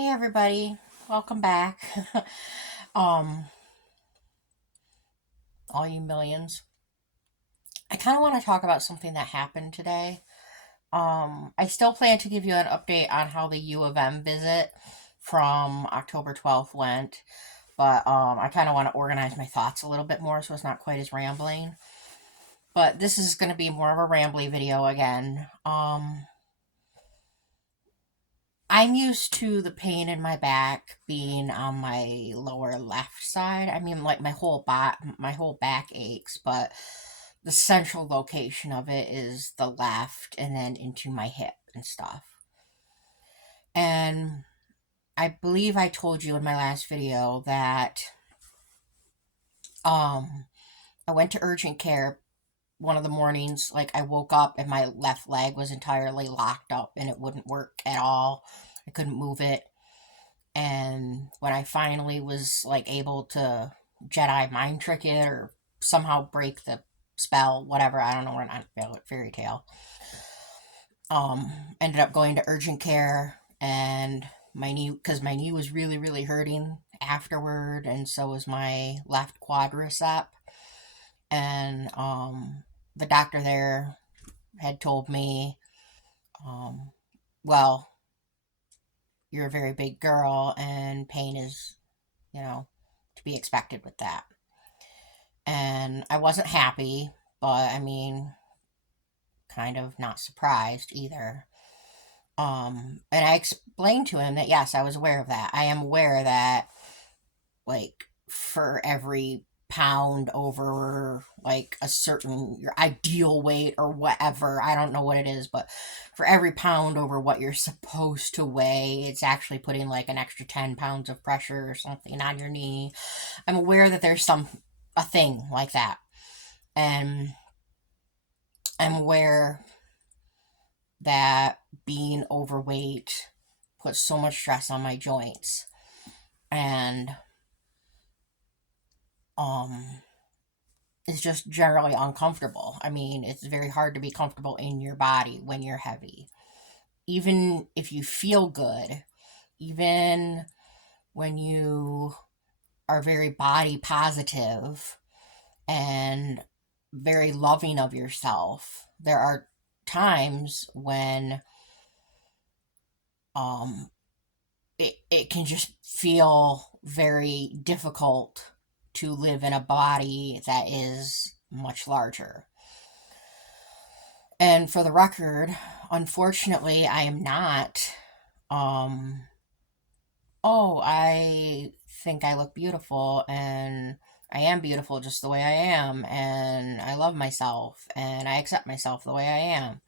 Hey everybody, welcome back. um, all you millions. I kind of want to talk about something that happened today. I still plan to give you an update on how the U of M visit from October 12th went, but I kind of want to organize my thoughts a little bit more so it's not quite as rambling. But this is going to be more of a rambly video again. I'm used to the pain in my back being on my lower left side. I mean, like my whole back aches, but the central location of it is the left, and then into my hip and stuff. And I believe I told you in my last video that um I went to urgent care one of the mornings. Like, I woke up and my left leg was entirely locked up and it wouldn't work at all. I couldn't move it. And when I finally was like able to Jedi mind trick it or somehow break the spell, whatever, I don't know, we're not fairy tale. Ended up going to urgent care, and my knee, because my knee was really, really hurting afterward, and so was my left quadricep. And the doctor there had told me, um, well, you're a very big girl, and pain is, to be expected with that. And I wasn't happy, but I mean, kind of not surprised either. And I explained to him that yes, I was aware of that. I am aware that, like, for every pound over like a certain your ideal weight or whatever, I don't know what it is, but for every pound over what you're supposed to weigh, it's actually putting like an extra 10 pounds of pressure or something on your knee. I'm aware that there's a thing like that. And I'm aware that being overweight puts so much stress on my joints. And um it's just generally uncomfortable. I mean, it's very hard to be comfortable in your body when you're heavy. Even if you feel good, even when you are very body positive and very loving of yourself, there are times when um it can just feel very difficult to live in a body that is much larger. And for the record, unfortunately, I am not, um, oh, I think I look beautiful and I am beautiful just the way I am, and I love myself and I accept myself the way I am.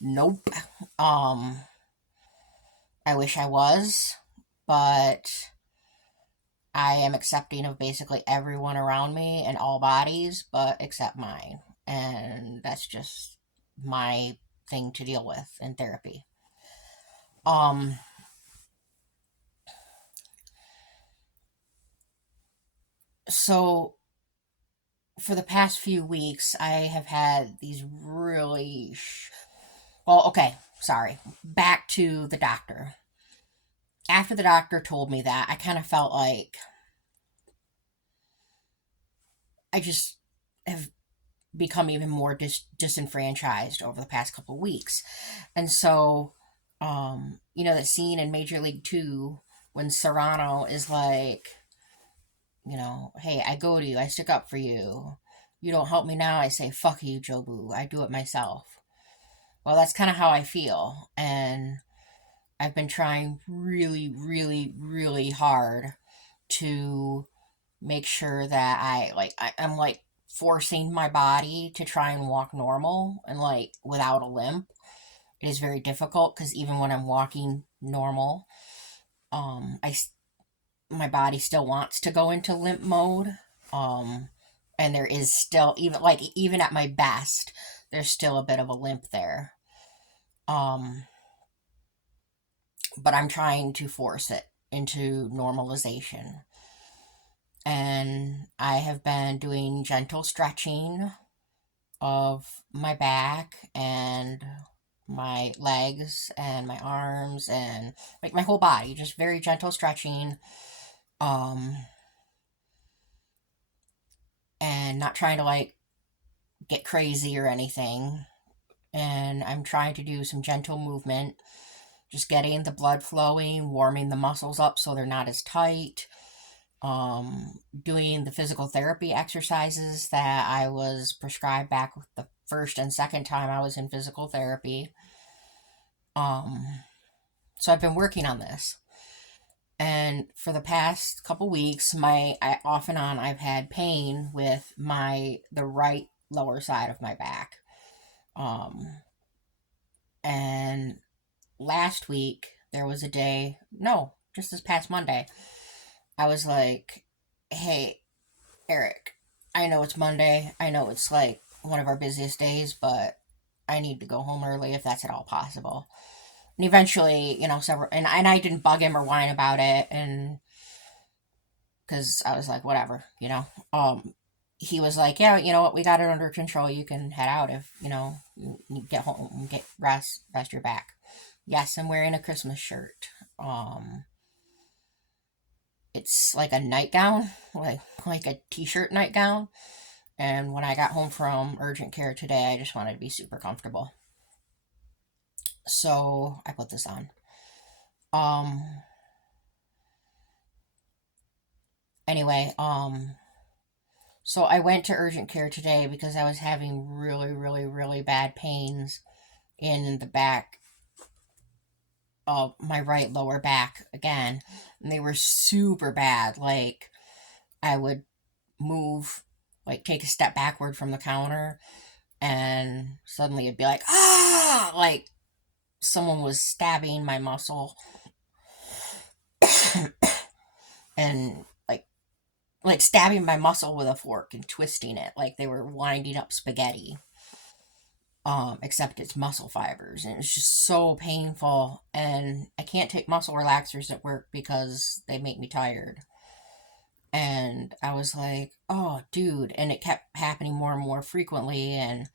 Nope. Um, I wish I was, but I am accepting of basically everyone around me and all bodies, but except mine. And that's just my thing to deal with in therapy. Um, so for the past few weeks, I have had these really, well, okay, sorry. Back to the doctor. After the doctor told me that, I kind of felt like I just have become even more disenfranchised over the past couple of weeks. And so, that scene in Major League Two when Serrano is like, hey, I go to you, I stick up for you. You don't help me now, I say, fuck you, Jobu. I do it myself. Well, that's kind of how I feel. And I've been trying really, really, really hard to make sure that I'm like forcing my body to try and walk normal and like without a limp. It is very difficult because even when I'm walking normal, I my body still wants to go into limp mode. Um, and there is still, even at my best, there's still a bit of a limp there. Um, but I'm trying to force it into normalization. And I have been doing gentle stretching of my back and my legs and my arms and like my whole body, just very gentle stretching, um, and not trying to like get crazy or anything. And I'm trying to do some gentle movement, just getting the blood flowing, warming the muscles up so they're not as tight, doing the physical therapy exercises that I was prescribed back with the first and second time I was in physical therapy. Um, so I've been working on this. And for the past couple weeks, off and on I've had pain with the right lower side of my back. Um, and last week there was a day, no, just this past Monday, I was like, "Hey, Eric, I know it's Monday. I know it's like one of our busiest days, but I need to go home early if that's at all possible." And eventually, several, and I didn't bug him or whine about it, and because I was like, whatever, he was like, yeah, you know what, we got it under control. You can head out if, you get home and get rest your back. Yes, I'm wearing a Christmas shirt. Um, it's like a nightgown, like a t-shirt nightgown. And when I got home from urgent care today, I just wanted to be super comfortable. So I put this on. Um, anyway, so I went to urgent care today because I was having really, really, really bad pains in the back of my right lower back again. And they were super bad. Like, I would move, like, take a step backward from the counter, and suddenly it'd be like, ah! Like, someone was stabbing my muscle and, like stabbing my muscle with a fork and twisting it like they were winding up spaghetti. Except it's muscle fibers, and it's just so painful. And I can't take muscle relaxers at work because they make me tired. And I was like, oh, dude. And it kept happening more and more frequently. And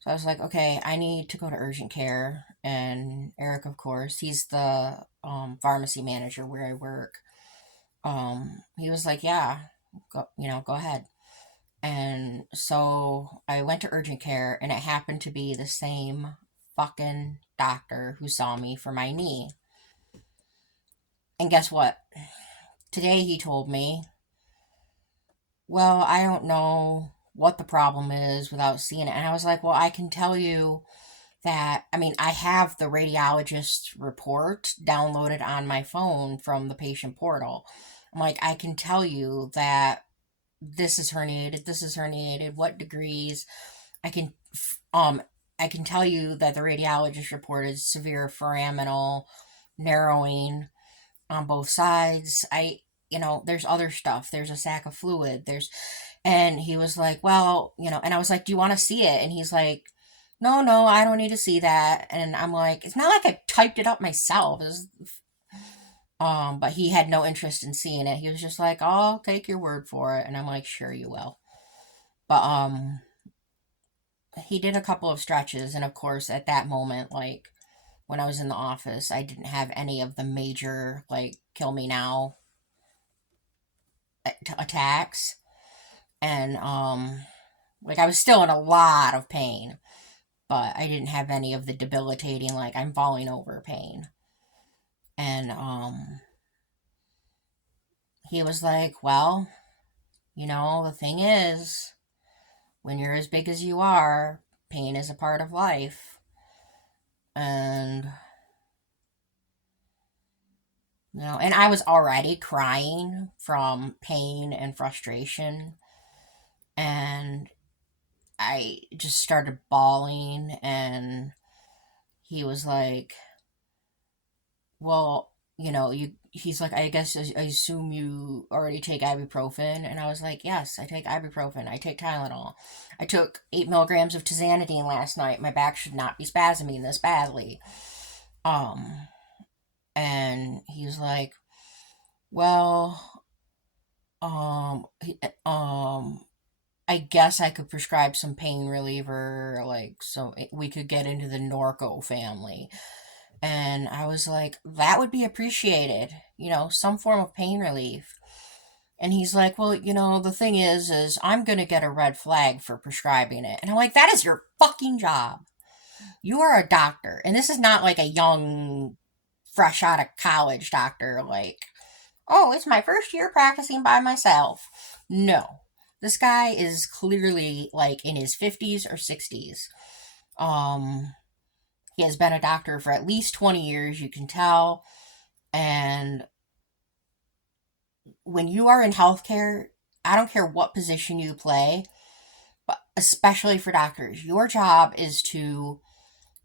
so I was like, okay, I need to go to urgent care. And Eric, of course, he's the pharmacy manager where I work. He was like, yeah, go ahead. And so I went to urgent care, and it happened to be the same fucking doctor who saw me for my knee. And guess what? Today he told me, well, I don't know what the problem is without seeing it. And I was like, well, I can tell you that, I mean, I have the radiologist's report downloaded on my phone from the patient portal. I'm like, I can tell you that this is herniated, what degrees. I can, um, I can tell you that the radiologist reported severe foraminal narrowing on both sides. There's other stuff. There's a sac of fluid. And he was like, well, and I was like, do you want to see it? And he's like, no, no, I don't need to see that. And I'm like, it's not like I typed it up myself. But he had no interest in seeing it. He was just like, I'll take your word for it. And I'm like, sure you will. But, he did a couple of stretches. And of course, at that moment, like, when I was in the office, I didn't have any of the major, like, kill me now attacks. And, like, I was still in a lot of pain, but I didn't have any of the debilitating, like, I'm falling over pain. And, he was like, well, the thing is, when you're as big as you are, pain is a part of life. And, and I was already crying from pain and frustration. And I just started bawling. And he was like, well, he's like, I guess I assume you already take ibuprofen. And I was like, yes, I take ibuprofen. I take Tylenol. I took 8 milligrams of tizanidine last night. My back should not be spasming this badly. Um, and he was like, well, he, I guess I could prescribe some pain reliever, like, so we could get into the Norco family. And I was like, that would be appreciated, some form of pain relief. And he's like, well, the thing is I'm going to get a red flag for prescribing it. And I'm like, that is your fucking job. You are a doctor. And this is not like a young, fresh out of college doctor, like, oh, it's my first year practicing by myself. No. This guy is clearly like in his 50s or 60s. Um, he has been a doctor for at least 20 years, you can tell. And when you are in healthcare, I don't care what position you play, but especially for doctors, your job is to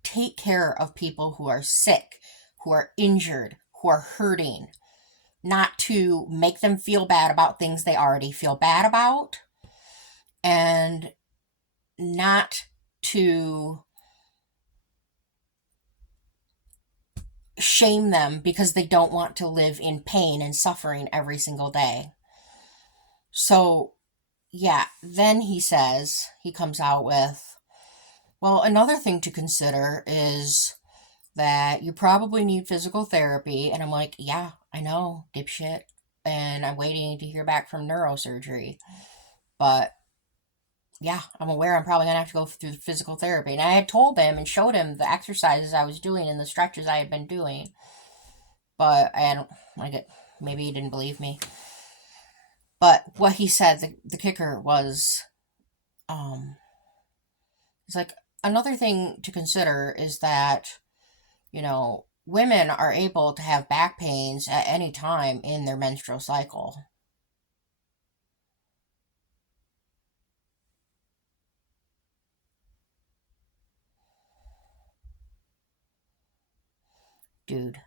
take care of people who are sick, who are injured, who are hurting, not to make them feel bad about things they already feel bad about, and not to shame them because they don't want to live in pain and suffering every single day. So, yeah, then he comes out with, well, another thing to consider is that you probably need physical therapy. And I'm like, yeah, I know, dipshit. And I'm waiting to hear back from neurosurgery. But yeah, I'm aware I'm probably going to have to go through physical therapy. And I had told him and showed him the exercises I was doing and the stretches I had been doing. But I don't like it. Maybe he didn't believe me. But what he said, the kicker was, it's like, another thing to consider is that, women are able to have back pains at any time in their menstrual cycle. Dude.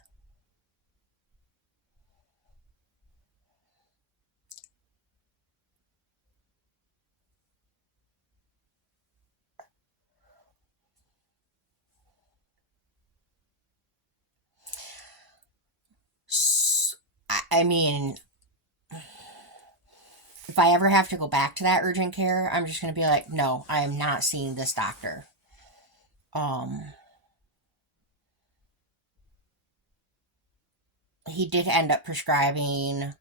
I mean, if I ever have to go back to that urgent care, I'm just going to be like, no, I am not seeing this doctor. Um, he did end up prescribing,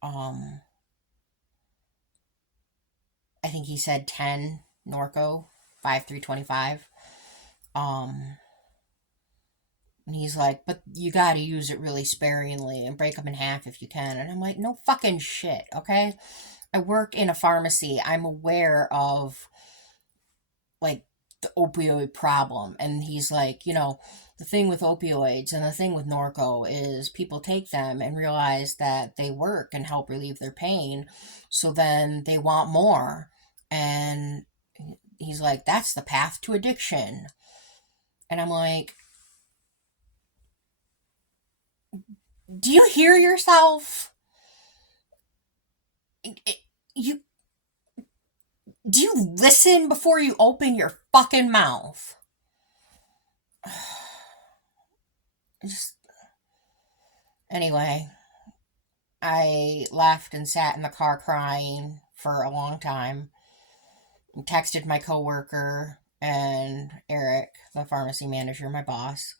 um, I think he said 10 Norco, 5325. Um, and he's like, but you got to use it really sparingly and break them in half if you can. And I'm like, no fucking shit, okay? I work in a pharmacy. I'm aware of, like, the opioid problem. And he's like, the thing with opioids and the thing with Norco is people take them and realize that they work and help relieve their pain. So then they want more. And he's like, that's the path to addiction. And I'm like, do you hear yourself? You do you listen before you open your fucking mouth? Just anyway, I left and sat in the car crying for a long time. Texted my coworker and Eric, the pharmacy manager, my boss,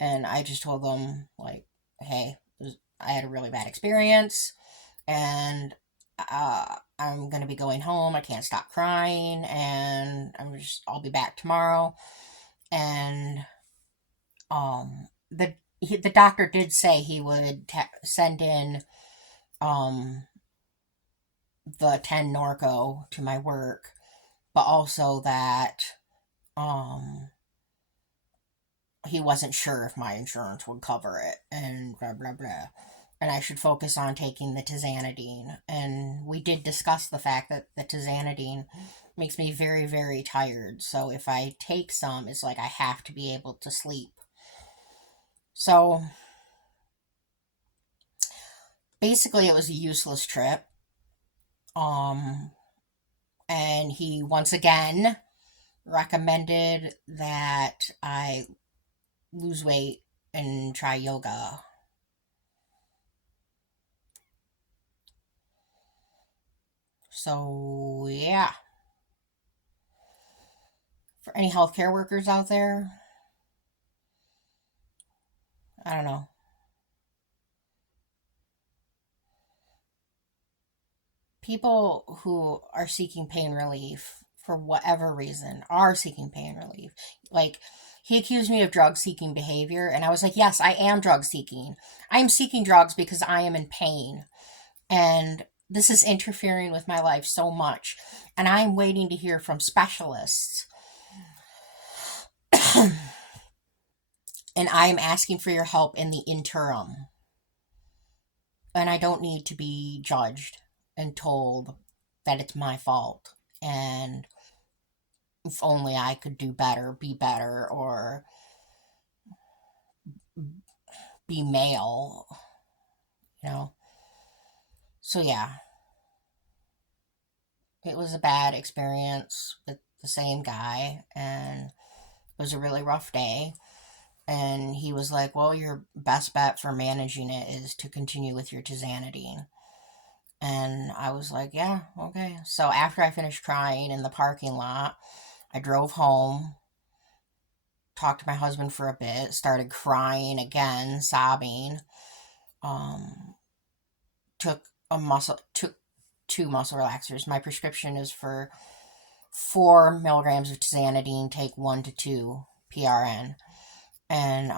and I just told them, like, hey, I had a really bad experience, and I'm gonna be going home. I can't stop crying, and I'll be back tomorrow. And the doctor did say he would send in the 10 Norco to my work, but also that um he wasn't sure if my insurance would cover it and blah blah blah. And I should focus on taking the tizanidine. And we did discuss the fact that the tizanidine makes me very, very tired. So if I take some, it's like I have to be able to sleep. So basically, it was a useless trip. Um, and he once again recommended that I lose weight and try yoga. So, yeah. For any healthcare workers out there, I don't know. People who are seeking pain relief for whatever reason are seeking pain relief. Like, he accused me of drug seeking behavior, and I was like, yes, I am drug seeking. I am seeking drugs because I am in pain. And this is interfering with my life so much. And I'm waiting to hear from specialists. And I'm asking for your help in the interim. And I don't need to be judged and told that it's my fault. And if only I could do better, be better, or be male, you know? So, yeah, it was a bad experience with the same guy, and it was a really rough day. And he was like, well, your best bet for managing it is to continue with your tizanidine. And I was like, yeah, okay. So after I finished crying in the parking lot, I drove home, talked to my husband for a bit, started crying again, sobbing. Um, took 2 muscle relaxers. My prescription is for 4 milligrams of tizanidine, take 1 to 2 PRN. And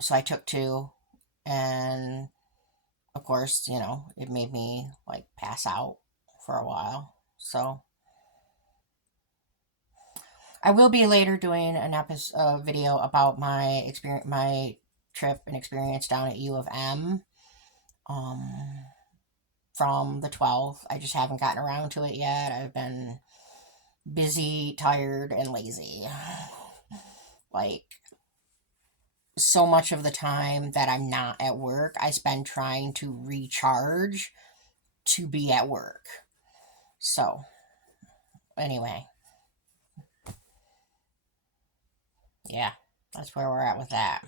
so I took 2, and of course, it made me like pass out for a while. So I will be later doing an episode video about my experience, my trip and experience down at U of M. Um, from the 12th. I just haven't gotten around to it yet. I've been busy, tired, and lazy. Like, so much of the time that I'm not at work, I spend trying to recharge to be at work. So, anyway, yeah, that's where we're at with that.